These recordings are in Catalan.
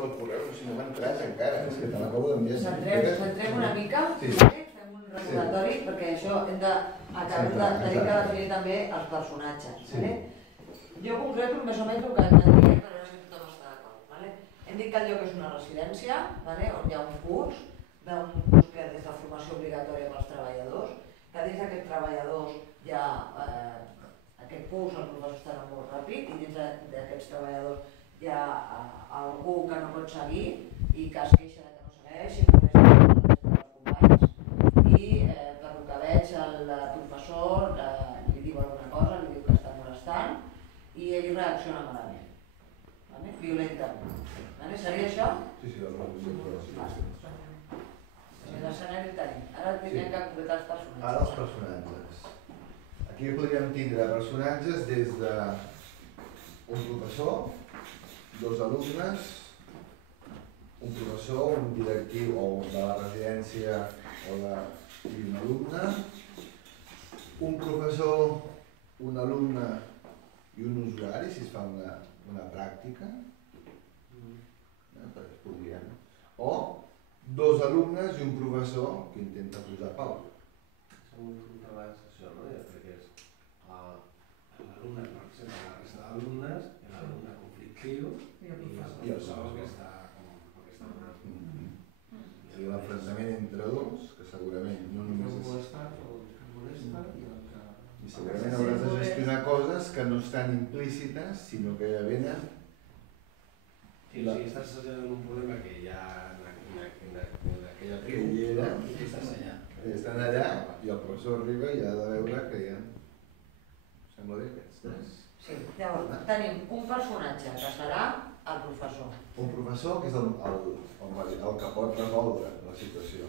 pel correu, si no m'ha entrat encara, és que te l'acabo d'enviar. Centrem una mica, fem un recordatori, perquè això hem de tenir que definir també els personatges. Jo concreto més o menys el que hem de dir, però no sé si tothom està d'acord. Hem dit que el lloc és una residència, on hi ha un curs que és de formació obligatòria pels treballadors, que dins d'aquests treballadors hi ha aquest curs, els professors estan molt ràpid, i dins d'aquests treballadors hi ha algú que no pot seguir i que es queixa que no segueix i molesta els companys, i per el que veig el professor li diu alguna cosa, li diu que està molestant i ell reacciona malament, violentament. Seria això? Sí, sí, l'escenari tenim. Ara tindrem que completar els personatges. Ara els personatges. Aquí podríem tindre personatges des d'un professor, dos alumnes, un professor, un directiu o de la residència i un alumne, un professor, un alumne i un usuari, si es fa una pràctica, o dos alumnes i un professor que intenta posar pau. Som un treball de sessió, no? Perquè és l'alumne que representa la resta d'alumnes, l'alumne conflictiu i el professor que està I l'enfrontament entre dos, que segurament no només és... I segurament hauràs de gestionar coses que no estan implícites, sinó que ja venen... Sí, o sigui, estàs assajant un problema que ja en aquella tribu hi era, i estàs allà. Estan allà i el professor arriba i ha de veure que hi ha... Sembla bé aquests tres? Sí, llavors tenim un personatge que serà el professor. Un professor que és el que pot resoldre la situació.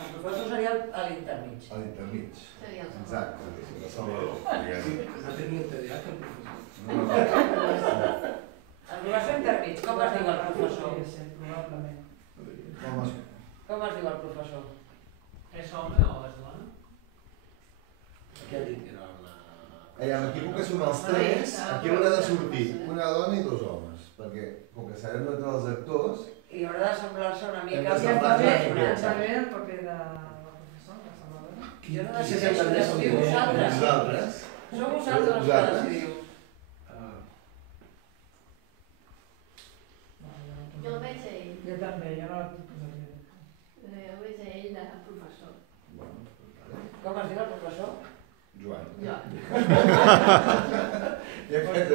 El professor seria l'intermig. A l'intermig. Exacte, el salvador. No tenia TDAH que el professor. El professor intermig, com es diu el professor? Com es diu el professor? És home o és dona? Què ha dit que era una... Aquí com que són els tres, aquí haurà de sortir una dona i dos homes, perquè com que sabem entre els actors... I haurà de semblar-se una mica... I també el paper de la professora, la Salvadora. Jo no decideixo, decidiu vosaltres. Sou vosaltres els que decidiu. Jo el veig a ell. Jo també, jo no el posaria. Jo veig a ell de professor. Com es diu el professor? Joan. Joan. Ja que ens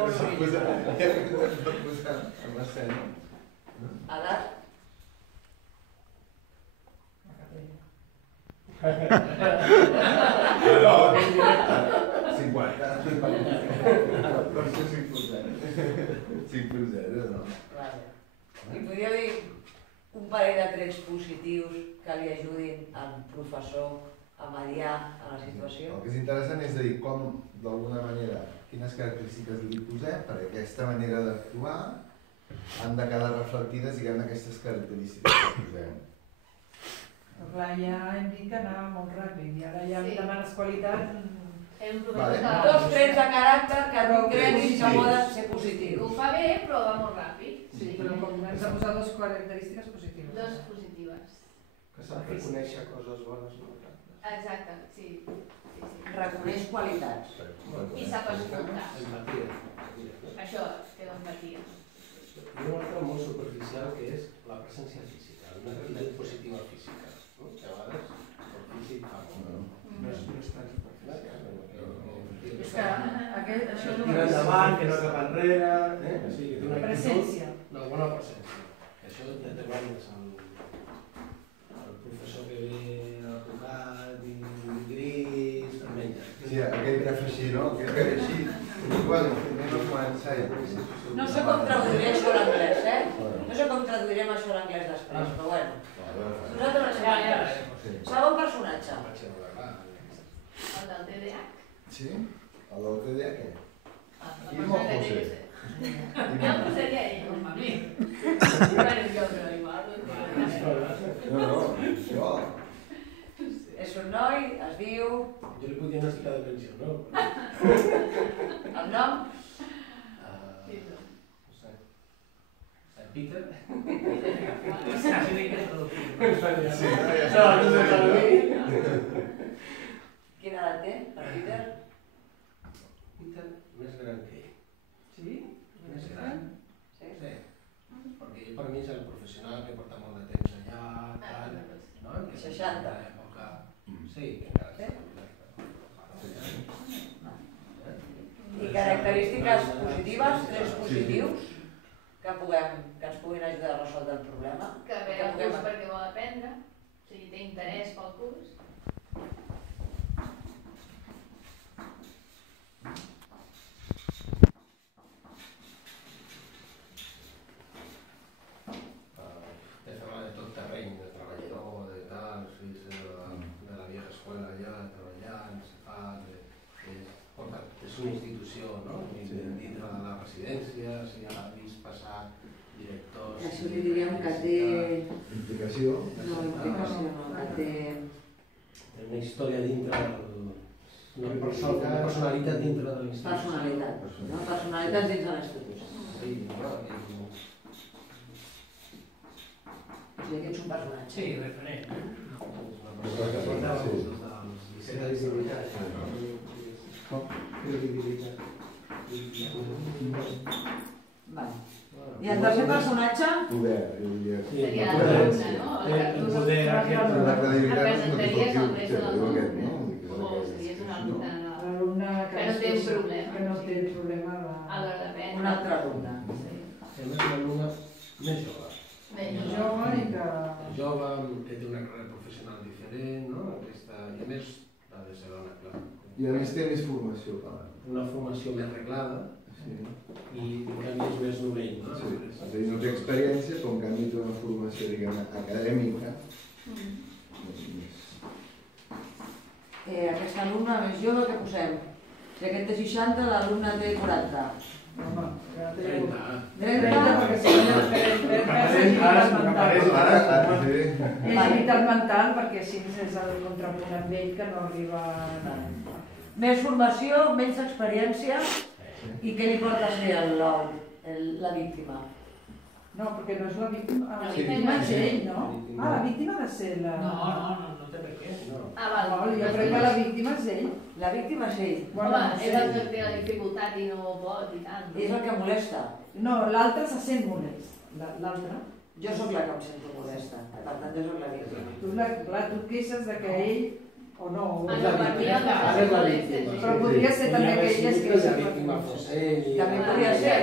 pot posar en l'escena. Edat? La capella. 50. 5+0, no? I podria dir un parell de trets positius que li ajudin al professor a mediar a la situació? El que és interessant és dir com, d'alguna manera, quines característiques li posem perquè aquesta manera d'actuar han de quedar reflectides en aquestes característiques que posem. Però clar, ja hem dit que anava molt ràpid i ara ja em demanes qualitat. Dos trets de caràcter que no creguis que poden ser positius. Ho fa bé, però va molt ràpid. Sí, però com ens ha posat dues característiques positives. Dos positives. Que sap reconèixer coses bones, no? Exacte, sí. Reconeix qualitats. I sap escoltar. Empatia. Això, té empatia. I una altra molt superficial que és la presència física, una actitud positiva física. Que a vegades el físic fa molt. No és tan superficial. És que això és tira endavant, que no cap enrere, que té una presència. Una bona presència. Això ja té guanyes el professor que ve a tocar i gris, també. Sí, aquell que fa així, no? Aquell que fa així. Bueno, anem a començar ja. No sé com traduiré això a l'anglès, No sé com traduirem això a l'anglès després, però bueno. Nosaltres ho sabem. Segon personatge. El del TDAH. Sí? El del TDAH què? I el José. Ja ho posaria ell, com a mi. No, això. És un noi, es diu... Jo li podria anar a de pensió, no? El nom? No sé. Peter? Quina edat té, el Peter? Peter més gran que ell. Sí? Més gran. Sí? Sí. Perquè ell per mi és el professional que porta molt de temps allà, tal, no? Que 60. L'època... Sí, que encara està. I característiques positives, trets positius, que ens puguin ajudar a resoldre el problema. Que ve al curs perquè vol aprendre, o sigui, té interès pel curs. Té fama de tot terreny, de treballador, de tal, de la vieja escuela allà, treballant, se fa... És una institució, no? Dintre de la residència, si ja l'ha vist passar directors... Això li diríem que té... Implicació. No, implicació no, que té... Té una història dintre del... Una personalitat dintre de l'institució. Personalitat, no? Personalitat dins de l'institució. Sí, no? O sigui que ets un personatge. Sí, referent. Vale. I el tercer personatge? Poder, jo diria. Seria l'alumne, no? El poder aquest. La credibilitat és el que Representaries el pot més dir, de diu aquest, l'alumne. no? O series un alumne L'alumne que no té un problema. Que no té problema de... a l'hora d'aprendre. Un altre alumne. Sí. És un alumne més jove. Menys jove i que... Jove, que té una carrera professional diferent, no? Aquesta, i a més, la de segona, clar. I a més té més formació, clar. Una formació més reglada Sí. i en canvi és més novell, no? Sí. És a dir, no té experiència, però en canvi té una formació, diguem, acadèmica. Aquest alumne més jove que posem? Si aquest té 60, l'alumne té 40. Home, que té... 30. 30, perquè si no és agilitat mental. Ara, sí. És agilitat mental perquè així és el contrapunt amb ell que no arriba... Més formació, menys experiència, i què li porta a ser la víctima? No, perquè no és la víctima... La Sí. víctima és ell, no? Ah, la víctima ha de ser la... No té per què. No. Ah, val. Jo crec que la víctima és ell. La víctima és ell. Home, és el que té la dificultat i no pot i tant. És el que molesta. No, l'altre se sent molest. L'altre. Jo sóc la que em sento molesta. Per tant, jo sóc la víctima. Clar, tu et queixes de que ell... O no, o... Ah, no, per mi el que Ara fa és la molest és víctima. ell. Però podria ser també que ell es queixa. La víctima fos ell. També podria ser.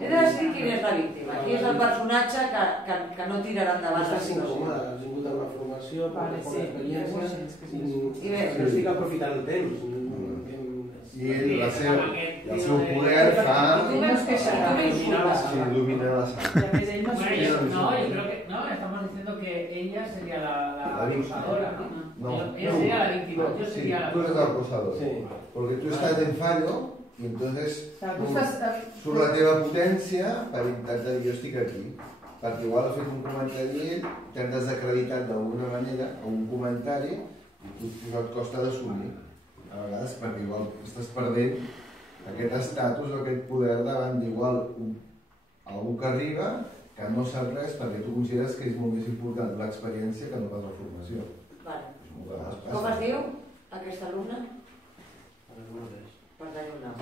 He de decidir quin és la víctima. Qui és el personatge que no tirarà endavant la Estàs situació. incòmode, has vingut a una formació, Vale, per sí, experiència, I bé, no estic aprofitant el temps. I ell, el seu poder fa... Ell no es queixarà. Sí, domina la sang. I a més ell no es Bueno, queixa. no, yo creo que no, estamos diciendo que ella sería la víctima. acusadora. No, Ella sería la víctima, yo sí, sería la tú eres el acosador. Sí. Porque tú estás en fallo y entonces Tu estàs... surt la teva potència per intentar dir jo estic aquí. Perquè igual ha fet un comentari ell, t'han desacreditat d'alguna manera, o un comentari, i tu no et costa d'assumir. A vegades perquè igual estàs perdent aquest estatus o aquest poder davant d'igual algú que arriba que no sap res perquè tu consideres que és molt més important l'experiència que no pas la formació. Vale. A vegades passa. Com es diu aquest alumne? Per tenir un nom.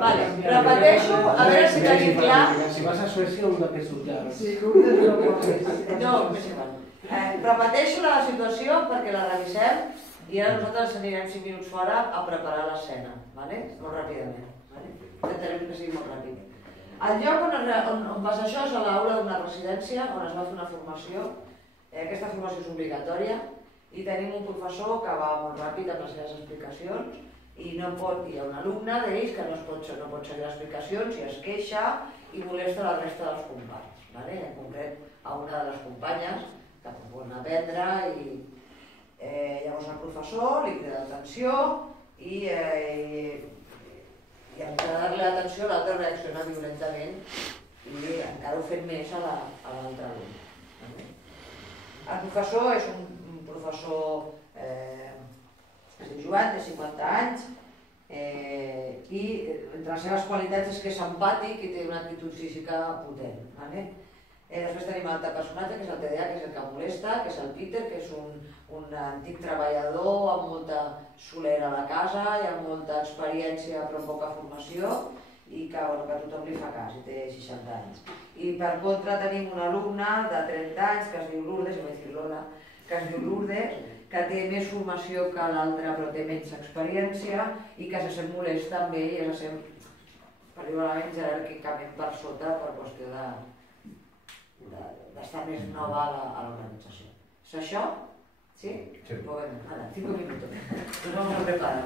Vale, repeteixo, a veure si tenim clar. Si vas a Suècia, un de que sortirà. Sí, Lourdes no pot ser. No, m'és igual. Repeteixo la situació perquè la revisem i ara nosaltres anirem 5 minuts fora a preparar l'escena, vale? Molt ràpidament. Vale? Intentarem que sigui molt ràpid. El lloc on passa això és a l'aula d'una residència on es va fer una formació. Aquesta formació és obligatòria i tenim un professor que va molt ràpid amb les seves explicacions i no pot, hi ha un alumne d'ells que no pot seguir les explicacions i es queixa i molesta la resta dels companys. Vale? En concret, a una de les companyes que vol aprendre i llavors el professor li crida l'atenció i en cridar-li l'atenció l'altre reacciona violentament i encara ho fet més a l'altre alumne. El professor és un professor es diu Joan, de 50 anys, I entre les seves qualitats és que és empàtic i té una actitud física potent. Després tenim un altre personatge, que és el TDA, que és el que molesta, que és el Peter, que és un antic treballador amb molta solera a la casa i amb molta experiència però amb poca formació i que tothom li fa cas i té 60 anys. I per contra tenim un alumne de 30 anys que es diu Lourdes, que té més formació que l'altre però té menys experiència i que se sent molesta amb ell i se sent particularment jeràrquicament per sota per qüestió d'estar més nova a l'organització. És això? Sí? Sí. Bueno, ara, 5 minutos. Nos vamos a preparar.